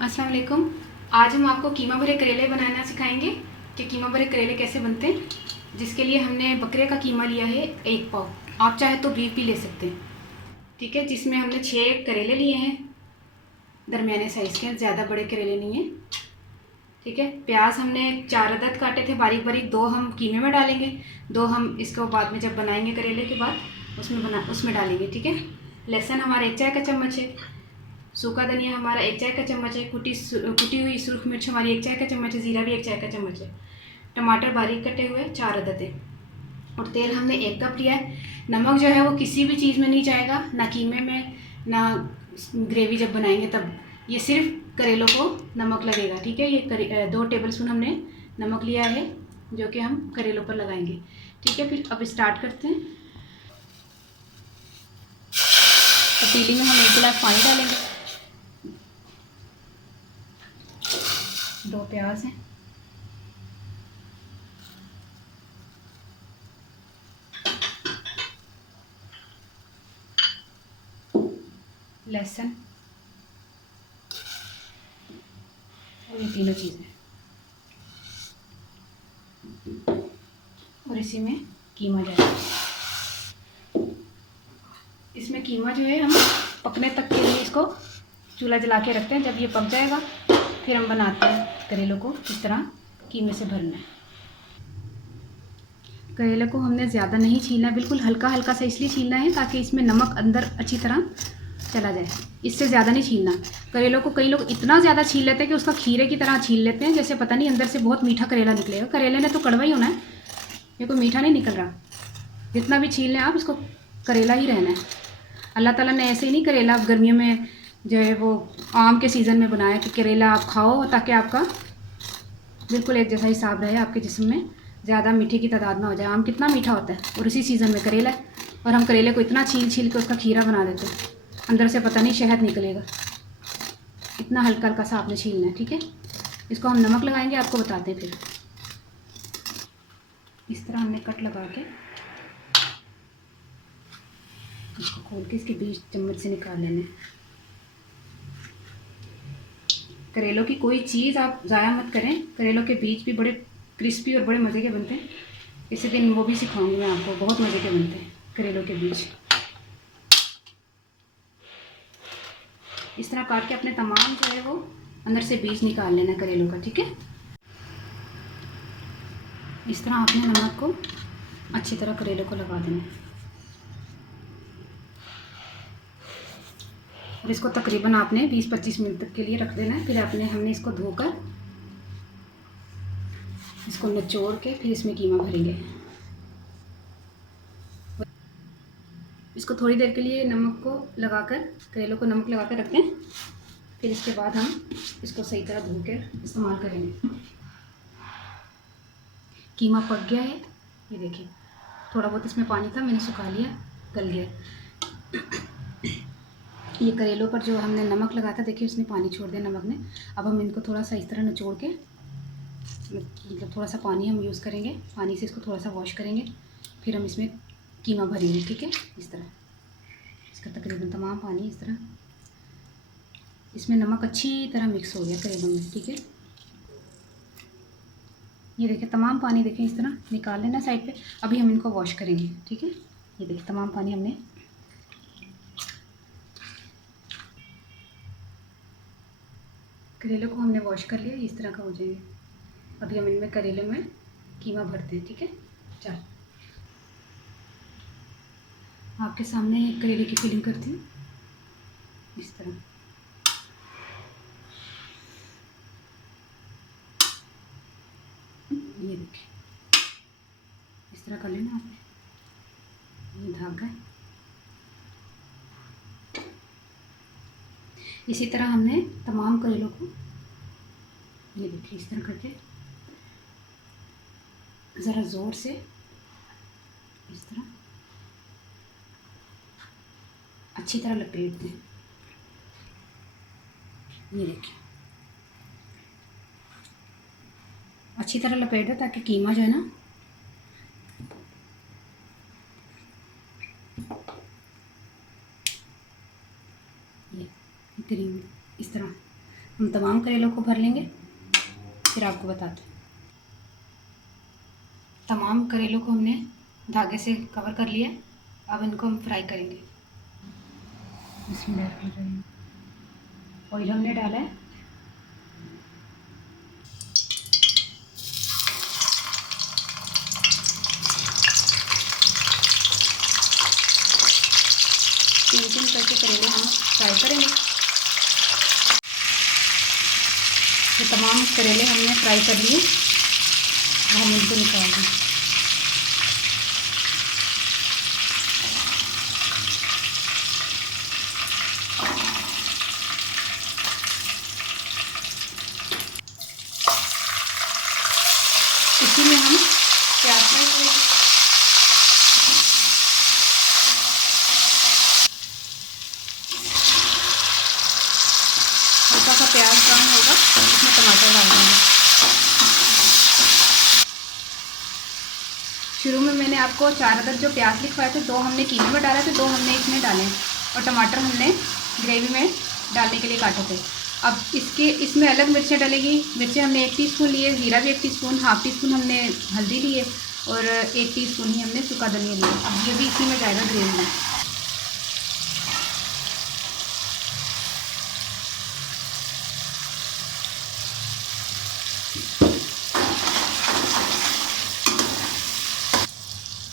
अस्सलाम वालेकुम। आज हम आपको कीमा भरे करेले बनाना सिखाएंगे कि कीमा भरे करेले कैसे बनते हैं। जिसके लिए हमने बकरे का कीमा लिया है 1 पाव। आप चाहे तो बीफ भी ले सकते हैं। ठीक है, जिसमें हमने 6 करेले लिए हैं, दरमियाने साइज़ के, ज़्यादा बड़े करेले नहीं हैं। ठीक है, प्याज हमने 4 अदद काटे थे बारीक बारीक, 2 हम कीमे में डालेंगे, 2 हम इसको बाद में जब बनाएंगे करेले के बाद उसमें डालेंगे। ठीक है, लहसुन हमारा 1 चाय का चम्मच है, सूखा धनिया हमारा 1 चाय का चम्मच है, कुटी हुई सुरख मिर्च हमारी 1 चाय का चम्मच है, ज़ीरा भी 1 चाय का चम्मच है, टमाटर बारीक कटे हुए 4 अदद है, और तेल हमने 1 कप लिया है। नमक जो है वो किसी भी चीज़ में नहीं जाएगा, ना कीमे में ना ग्रेवी जब बनाएंगे तब, ये सिर्फ करेलों को नमक लगेगा। ठीक है, ये 2 टेबल स्पून हमने नमक लिया है जो कि हम करेलों पर लगाएंगे। ठीक है, फिर अब स्टार्ट करते हैं। पतीली में हम 1 गिलास पानी डालेंगे, 2 प्याज हैं, लहसुन और ये तीनों चीज़ें, और इसी में कीमा जाएगा। इसमें कीमा जो है हम पकने तक के लिए इसको चूल्हा जला के रखते हैं। जब ये पक जाएगा फिर हम बनाते हैं करेलों को किस तरह कीमे से भरना है। करेले को हमने ज़्यादा नहीं छीलना है, बिल्कुल हल्का हल्का सा इसलिए छीलना है ताकि इसमें नमक अंदर अच्छी तरह चला जाए। इससे ज़्यादा नहीं छीलना। करेलों को कई लोग इतना ज़्यादा छील लेते हैं कि उसका खीरे की तरह छील लेते हैं, जैसे पता नहीं अंदर से बहुत मीठा करेला निकलेगा। करेले ने तो कड़वा ही होना है, ये कोई मीठा नहीं निकल रहा। जितना भी छील लें आप, इसको करेला ही रहना है। अल्लाह ताला ने ऐसे ही नहीं करेला गर्मियों में जो है वो आम के सीज़न में बनाया कि करेला आप खाओ ताकि आपका बिल्कुल एक जैसा हिसाब रहे, आपके जिस्म में ज़्यादा मीठे की तादाद ना हो जाए। आम कितना मीठा होता है और इसी सीज़न में करेला है, और हम करेले को इतना छील छील के उसका खीरा बना देते हैं, अंदर से पता नहीं शहद निकलेगा। इतना हल्का हल्का सा आपने छीलना है। ठीक है, इसको हम नमक लगाएंगे, आपको बताते हैं फिर। इस तरह हमने कट लगा के इसको खोल के इसके बीज चम्मच से निकाल लेने। करेलों की कोई चीज़ आप ज़ाया मत करें। करेलों के बीज भी बड़े क्रिस्पी और बड़े मज़े के बनते हैं। इसी दिन वो भी सिखाऊंगी मैं आपको, बहुत मज़े के बनते हैं करेलों के बीज। इस तरह काट के अपने तमाम जो है वो अंदर से बीज निकाल लेना करेलों का। ठीक है, इस तरह आपने नमक को अच्छी तरह करेलों को लगा देना, और इसको तकरीबन आपने 20-25 मिनट तक के लिए रख देना है। फिर हमने इसको धोकर इसको निचोड़ के फिर इसमें कीमा भरेंगे। इसको थोड़ी देर के लिए नमक को लगाकर, करेलों को नमक लगा कर रखते हैं, फिर इसके बाद हम इसको सही तरह धो कर इस्तेमाल करेंगे। कीमा पक गया है, ये देखिए थोड़ा बहुत इसमें पानी था, मैंने सुखा लिया, गल गया। ये करेलों पर जो हमने नमक लगाया था, देखिए उसने पानी छोड़ दिया नमक ने। अब हम इनको थोड़ा सा इस तरह निचोड़ के, मतलब थोड़ा सा पानी हम यूज़ करेंगे, पानी से इसको थोड़ा सा वॉश करेंगे, फिर हम इसमें कीमा भरेंगे। ठीक है, इस तरह इसका तकरीबन तमाम पानी इस तरह, इसमें नमक अच्छी तरह मिक्स हो गया करेलों में। ठीक है, ये देखिए तमाम पानी देखिए इस तरह निकाल लेना साइड पे। अभी हम इनको वॉश करेंगे। ठीक है, ये देखिए तमाम पानी हमने करेले को हमने वॉश कर लिया, इस तरह का हो जाएंगे। अभी हम इनमें करेले में कीमा भरते हैं। ठीक है, चल आपके सामने एक करेले की फिलिंग करती हूँ इस तरह। ये देखिए इस तरह कर लेना आपने, ये धागा है। इसी तरह हमने तमाम करेलों को, ये देखिए इस तरह करके ज़रा ज़ोर से इस तरह अच्छी तरह लपेट दें। ये देखिए अच्छी तरह लपेट दें ताकि कीमा जो है ना ये क्रीम इस तरह हम तमाम करेलों को भर लेंगे, फिर आपको बताते हैं। तमाम करेलों को हमने धागे से कवर कर लिया। अब इनको हम फ्राई करेंगे। इसमें ऑयल हमने डाला है। तीन करके करेले हम फ्राई करेंगे। ये तमाम करेले हमने फ्राई कर लिए। हम इनको निकाल दें। इसी में हम प्याज फ्राई करेंगे। हल्का सा प्याज ब्राउन होगा, इसमें टमाटर डाल देंगे। शुरू में मैंने आपको 4 अदद जो प्याज लिखवाए थे, 2 हमने कीमे में डाले थे, 2 हमने इसमें डाले और टमाटर हमने ग्रेवी में डालने के लिए काटे थे। अब इसमें अलग मिर्चें डलेगी। मिर्चें हमने 1 टीस्पून लिए, ज़ीरा भी 1 टीस्पून, हाफ़ टीस्पून हमने हल्दी लिए और 1 टीस्पून ही हमने सूखा धनिया लिया। अब ये भी इसी में जाएगा ग्रेवी में।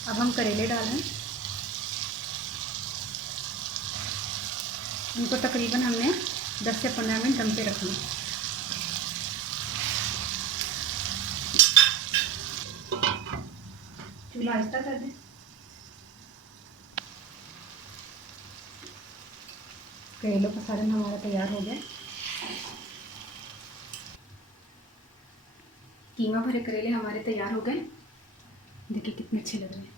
अब हम करेले डाल रहे हैं। इनको तकरीबन हमने 10 से 15 मिनट दम पे रखना। चूल्हा आहिस्ता कर दें। करेलों का सालन हमारा तैयार हो गया। कीमा भरे करेले हमारे तैयार हो गए। देखिए कितने अच्छे लग रहे हैं।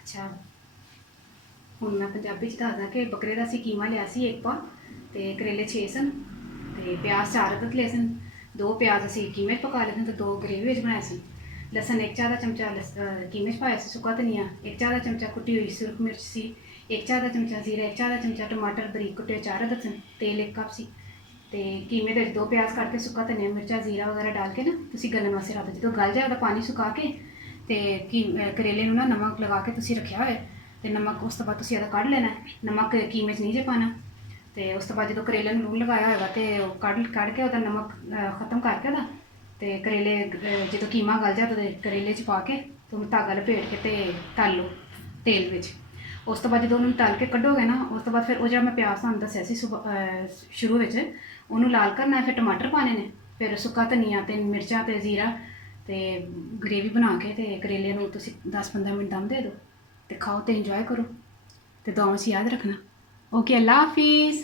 अच्छा, ਹੁਣ मैं पंजाबी च दसदा कि बकरे का असीं कीमा लिया सी 1 पाव ते करेले 6 सन ते प्याज 4 अदद ले सन। 2 प्याज असीं कीमे च पका लए सन ते 2 ग्रेवी विच बनाए सन। लसन 1 चाह दा चमचा कीमे च पाया सी, सुक्का धनिया 1 चाह दा चमचा कुटी हुई सुरख मिर्च सी, 1 चाह दा चमचा जीरा, 1 चाह दा चमचा टमाटर बरीक कुटे 4 अदद सन, तेल 1 कप सी ते कीमे दे 2 प्याज काट के सुक्का धनिया मिर्चा जीरा वगैरह डाल के ना तुसीं गलन वास्ते रख दो। जो गल जाए ਉਹਦਾ पानी सुका के ते करेले ਨੂੰ ना नमक लगा के तुसीं रखिया होए ਤੇ नमक उस तो बाद तुसीं ਇਹਦਾ ਕੱਢ ਲੈਣਾ। नमक कीमे 'ਚ नहीं जे पाना ਤੇ ਉਸ ਤੋਂ ਬਾਅਦ ਜਦੋਂ ਕਰੇਲੇ ਨੂੰ ਲੂਣ ਲਗਾਇਆ ਹੋਏਗਾ ਤੇ ਉਹ ਕੱਢ ਕੇ ਉਹਦਾ ਨਮਕ ਖਤਮ ਕਰਕੇ ਉਹਦਾ ਤੇ ਕਰੇਲੇ ਜਦੋਂ ਕੀਮਾ ਗਲ ਜਾ ਤੇ ਕਰੇਲੇ 'ਚ ਪਾ ਕੇ ਤੁਸੀਂ ਧਾਗਾ ਲਪੇਟ ਕੇ ਤੇ ਤਲ ਲਓ ਤੇਲ ਵਿੱਚ। ਉਸ ਤੋਂ ਬਾਅਦ ਜਦੋਂ ਉਹਨੂੰ ਤਲ ਕੇ ਕੱਢੋਗੇ ਨਾ, ਉਸ ਤੋਂ ਬਾਅਦ ਫਿਰ ਉਹ ਜਿਹੜਾ ਮੈਂ ਪਿਆਜ਼ ਤੁਹਾਨੂੰ ਦੱਸਿਆ ਸੀ ਸ਼ੁਰੂ ਵਿੱਚ, ਉਹਨੂੰ ਲਾਲ ਕਰਨਾ। ਫਿਰ ਟਮਾਟਰ ਪਾਣੇ ਨੇ, ਫਿਰ ਸੁੱਕਾ ਧਨੀਆ ਤੇ ਮਿਰਚਾਂ ਤੇ ਜ਼ੀਰਾ ਤੇ ਗ੍ਰੇਵੀ ਬਣਾ ਕੇ ਤੇ ਕਰੇਲੇ ਨੂੰ ਤੁਸੀਂ 10-15 ਮਿੰਟ ਦਮ ਦੇ ਦਿਓ ਤੇ ਖਾਓ ਤੇ ਇੰਜੋਏ करो ਤੇ दुआओं से याद रखना। ओके, अल्लाह हाफिज़।